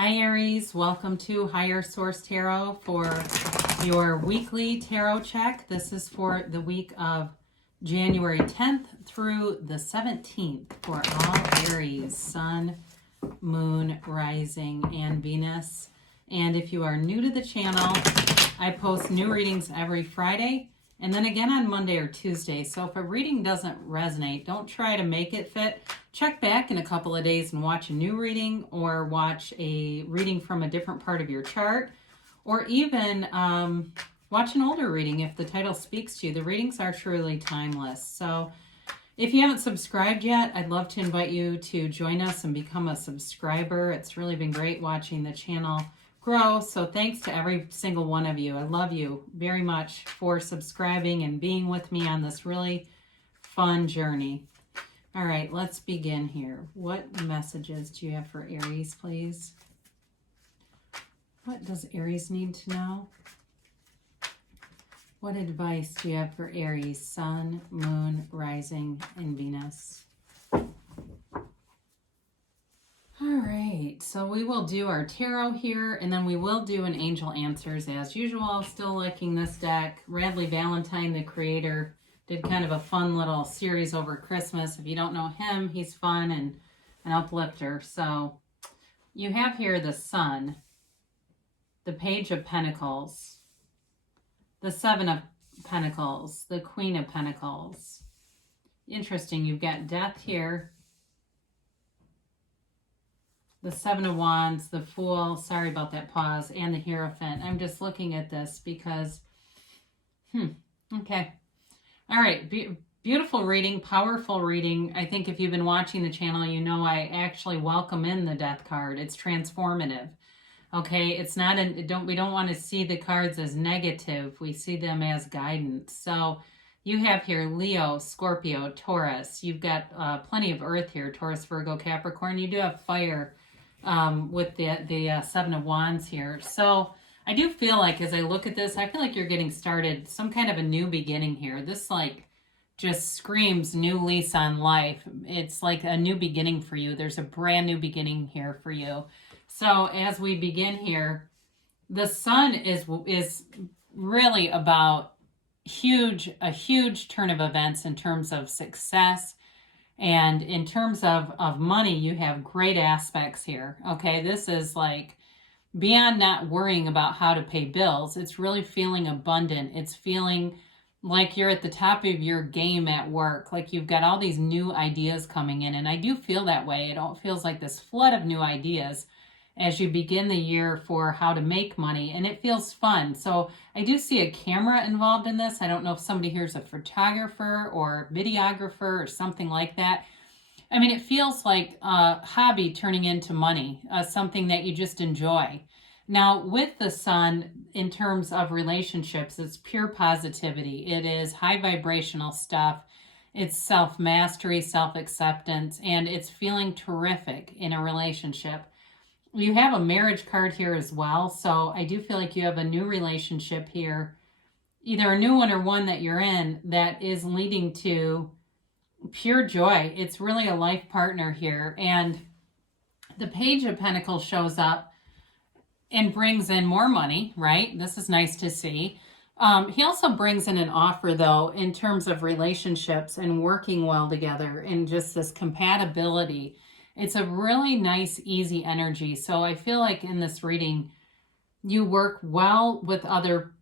Hi Aries, welcome to Higher Source Tarot for your weekly tarot check. This is for the week of January 10th through the 17th for all Aries, Sun, Moon, Rising, and Venus. And if you are new to the channel, I post new readings every Friday and then again on Monday or Tuesday. So if a reading doesn't resonate, don't try to make it fit. Check back in a couple of days and watch a new reading or watch a reading from a different part of your chart, or even watch an older reading if the title speaks to you. The readings are truly timeless. So if you haven't subscribed yet, I'd love to invite you to join us and become a subscriber. It's really been great watching the channel grow. So thanks to every single one of you. I love you very much for subscribing and being with me on this really fun journey. All right, let's begin here. What messages do you have for Aries, please? What does Aries need to know? What advice do you have for Aries, Sun, Moon, Rising, and Venus? All right, so we will do our tarot here, and then we will do an angel answers as usual. Still liking this deck. Radley Valentine, the creator, did kind of a fun little series over Christmas. If you don't know him, he's fun and an uplifter. So you have here the Sun, the Page of Pentacles, the Seven of Pentacles, the Queen of Pentacles. Interesting, you've got Death here, the Seven of Wands, the Fool, sorry about that pause, and the Hierophant. I'm just looking at this because, okay. All right, beautiful reading, powerful reading. I think if you've been watching the channel, you know I actually welcome in the Death card. It's transformative. Okay, it's not we don't want to see the cards as negative. We see them as guidance. So you have here Leo, Scorpio, Taurus. You've got plenty of earth here, Taurus, Virgo, Capricorn. You do have fire with the Seven of Wands here. So I do feel like as I look at this, I feel like you're getting started, some kind of a new beginning here. This like just screams new lease on life. It's like a new beginning for you. There's a brand new beginning here for you. So as we begin here, the Sun is really about a huge turn of events in terms of success. And in terms of money, you have great aspects here. Okay, this is like beyond not worrying about how to pay bills. It's really feeling abundant. It's feeling like you're at the top of your game at work. Like you've got all these new ideas coming in. And I do feel that way. It feels like this flood of new ideas as you begin the year for how to make money. And it feels fun. So I do see a camera involved in this. I don't know if somebody here is a photographer or videographer or something like that. I mean, it feels like a hobby turning into money, something that you just enjoy. Now, with the Sun, in terms of relationships, it's pure positivity. It is high vibrational stuff. It's self-mastery, self-acceptance, and it's feeling terrific in a relationship. You have a marriage card here as well, so I do feel like you have a new relationship here, either a new one or one that you're in that is leading to pure joy. It's really a life partner here. And the Page of Pentacles shows up and brings in more money, right? This is nice to see. He also brings in an offer, though, in terms of relationships and working well together and just this compatibility. It's a really nice, easy energy. So I feel like in this reading, you work well with other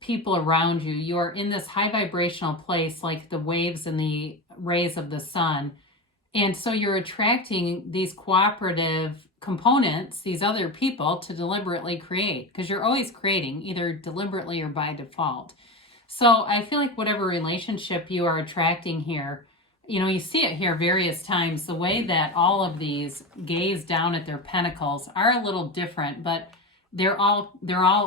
people around you. You are in this high vibrational place, like the waves and the rays of the sun. And so you're attracting these cooperative components, these other people, to deliberately create, because you're always creating, either deliberately or by default. So I feel like whatever relationship you are attracting here, you know, you see it here various times. The way that all of these gaze down at their pentacles are a little different, but they're all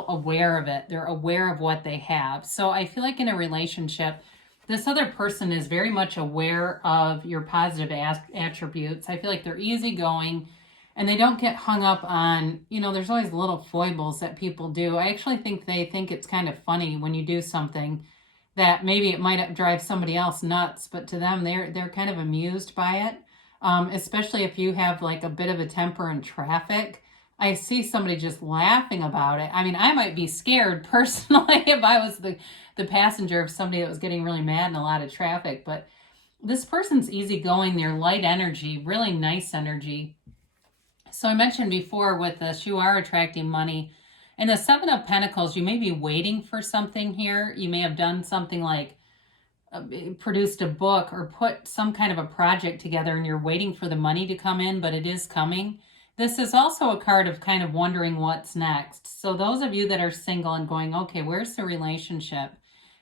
aware of it. They're aware of what they have. So I feel like in a relationship, this other person is very much aware of your positive attributes. I feel like they're easygoing and they don't get hung up on, you know, there's always little foibles that people do. I actually think they think it's kind of funny when you do something that maybe it might drive somebody else nuts, but to them, they're kind of amused by it. Especially if you have like a bit of a temper in traffic. I see somebody just laughing about it. I mean, I might be scared personally if I was the passenger of somebody that was getting really mad in a lot of traffic, but this person's easygoing, they're light energy, really nice energy. So I mentioned before with this, you are attracting money. And the Seven of Pentacles, you may be waiting for something here. You may have done something like produced a book or put some kind of a project together and you're waiting for the money to come in, but it is coming. This is also a card of kind of wondering what's next. So those of you that are single and going, okay, where's the relationship?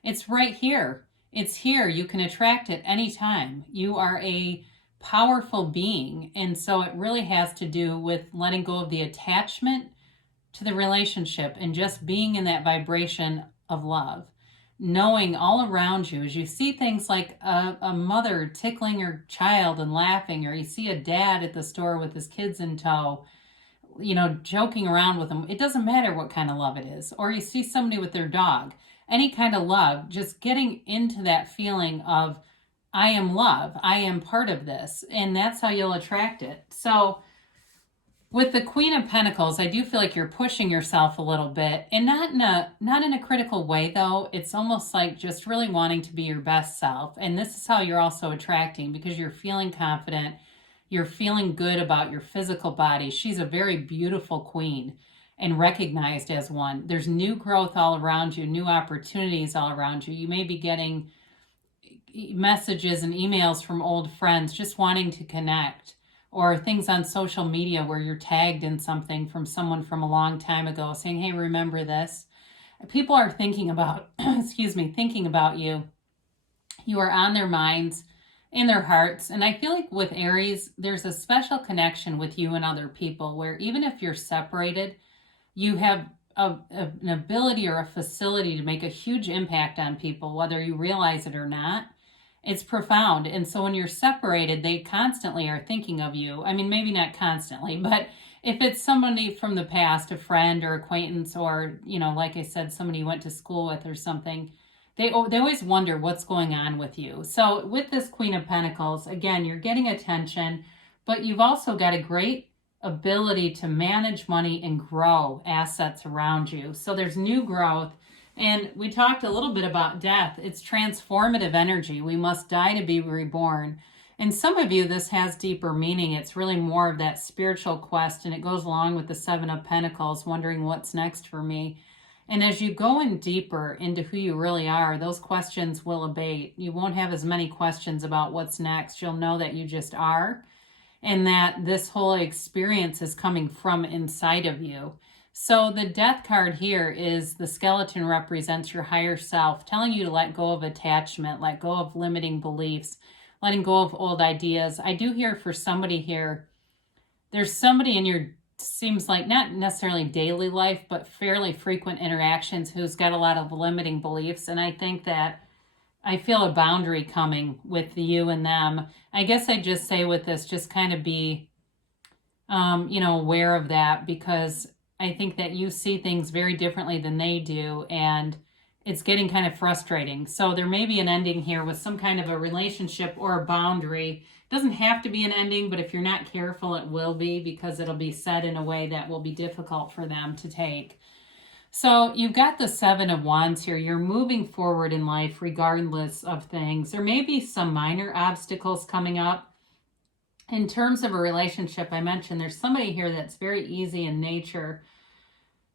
It's right here. It's here. You can attract it anytime. You are a powerful being. And so it really has to do with letting go of the attachment to the relationship and just being in that vibration of love. Knowing all around you as you see things like a mother tickling her child and laughing, or you see a dad at the store with his kids in tow, joking around with them. It doesn't matter what kind of love it is. Or you see somebody with their dog, any kind of love, just getting into that feeling of, I am love, I am part of this, and that's how you'll attract it. So with the Queen of Pentacles, I do feel like you're pushing yourself a little bit, and not in a critical way though. It's almost like just really wanting to be your best self. And this is how you're also attracting, because you're feeling confident, you're feeling good about your physical body. She's a very beautiful queen and recognized as one. There's new growth all around you, new opportunities all around you. You may be getting messages and emails from old friends just wanting to connect, or things on social media where you're tagged in something from someone from a long time ago saying, hey, remember this? People are thinking about, thinking about you. You are on their minds, in their hearts. And I feel like with Aries, there's a special connection with you and other people where even if you're separated, you have an ability or a facility to make a huge impact on people, whether you realize it or not. It's profound. And so when you're separated, they constantly are thinking of you. I mean, maybe not constantly, but if it's somebody from the past, a friend or acquaintance, or, like I said, somebody you went to school with or something, they always wonder what's going on with you. So with this Queen of Pentacles, again, you're getting attention, but you've also got a great ability to manage money and grow assets around you. So there's new growth. And we talked a little bit about death. It's transformative energy. We must die to be reborn. And some of you, this has deeper meaning. It's really more of that spiritual quest, and it goes along with the Seven of Pentacles, wondering what's next for me. And as you go in deeper into who you really are, those questions will abate. You won't have as many questions about what's next. You'll know that you just are, and that this whole experience is coming from inside of you. So the Death card here is the skeleton represents your higher self, telling you to let go of attachment, let go of limiting beliefs, letting go of old ideas. I do hear for somebody here, there's somebody in your, seems like not necessarily daily life, but fairly frequent interactions who's got a lot of limiting beliefs. And I think that I feel a boundary coming with you and them. I guess I just say with this, just kind of be, aware of that, because I think that you see things very differently than they do, and it's getting kind of frustrating. So there may be an ending here with some kind of a relationship or a boundary. It doesn't have to be an ending, but if you're not careful, it will be, because it'll be said in a way that will be difficult for them to take. So you've got the Seven of Wands here. You're moving forward in life regardless of things. There may be some minor obstacles coming up. In terms of a relationship, I mentioned there's somebody here that's very easy in nature.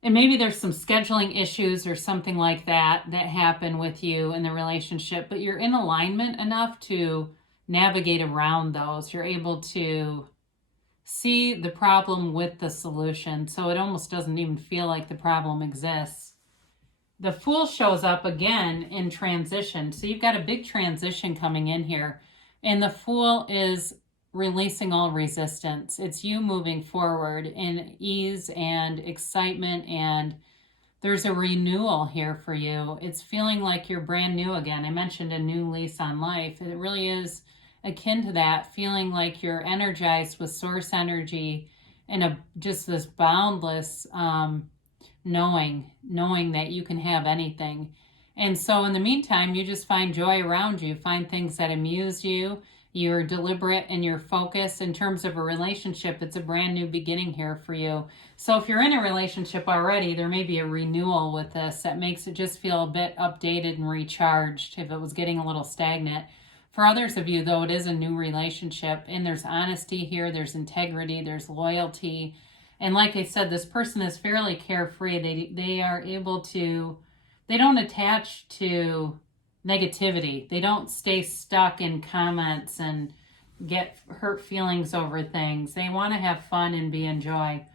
And maybe there's some scheduling issues or something like that happen with you in the relationship, but you're in alignment enough to navigate around those. You're able to see the problem with the solution, so it almost doesn't even feel like the problem exists. The Fool shows up again in transition. So you've got a big transition coming in here. And the Fool is releasing all resistance. It's you moving forward in ease and excitement, and there's a renewal here for you. It's feeling like you're brand new again. I mentioned a new lease on life. It really is akin to that, feeling like you're energized with source energy and just this boundless knowing that you can have anything. And so in the meantime, you just find joy around you, find things that amuse you, You're deliberate in your focus. In terms of a relationship, it's a brand new beginning here for you. So if you're in a relationship already, there may be a renewal with this that makes it just feel a bit updated and recharged if it was getting a little stagnant. For others of you, though, it is a new relationship, and there's honesty here, there's integrity, there's loyalty. And like I said, this person is fairly carefree. They are able to, they don't attach to negativity. They don't stay stuck in comments and get hurt feelings over things. They want to have fun and be in joy.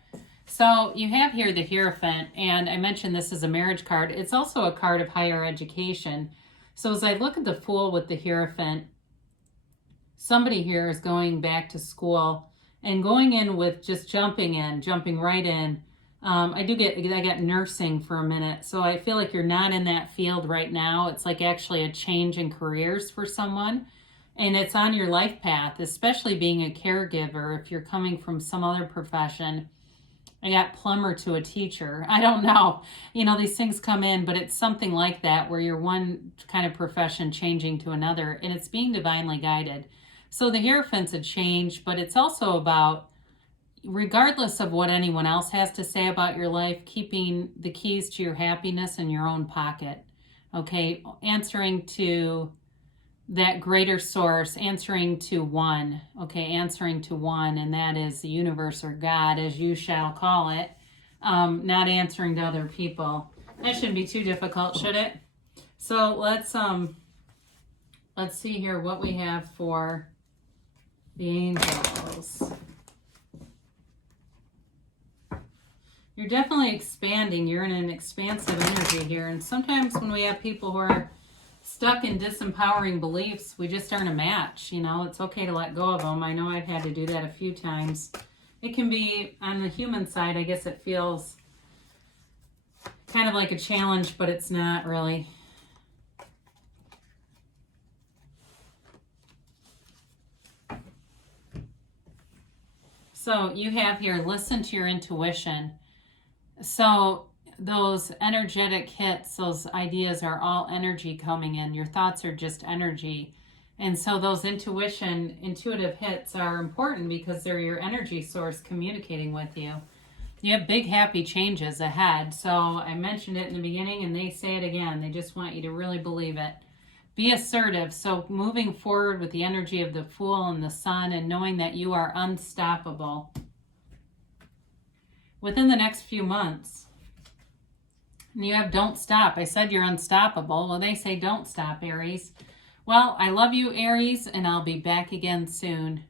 So you have here the Hierophant, and I mentioned this is a marriage card. It's also a card of higher education. So as I look at the Fool with the Hierophant, somebody here is going back to school and going in with just jumping right in. I got nursing for a minute, so I feel like you're not in that field right now. It's like actually a change in careers for someone, and it's on your life path, especially being a caregiver. If you're coming from some other profession, I got plumber to a teacher. I don't know. These things come in, but it's something like that where you're one kind of profession changing to another, and it's being divinely guided. So the Hierophant's a change, but it's also about, regardless of what anyone else has to say about your life, keeping the keys to your happiness in your own pocket. Okay, answering to that greater source, answering to one, and that is the universe or God, as you shall call it, not answering to other people. That shouldn't be too difficult, should it? So let's see here what we have for the angels. You're definitely expanding. You're in an expansive energy here, and sometimes when we have people who are stuck in disempowering beliefs, we just aren't a match. It's okay to let go of them. I know I've had to do that a few times. It can be, on the human side, I guess it feels kind of like a challenge, but it's not really. So you have here, listen to your intuition. So those energetic hits, those ideas are all energy coming in. Your thoughts are just energy. And so those intuitive hits are important because they're your energy source communicating with you. You have big, happy changes ahead. So I mentioned it in the beginning, and they say it again. They just want you to really believe it. Be assertive. So moving forward with the energy of the Fool and the Sun, and knowing that you are unstoppable. Within the next few months, and you have don't stop. I said you're unstoppable. Well, they say don't stop, Aries. Well, I love you, Aries, and I'll be back again soon.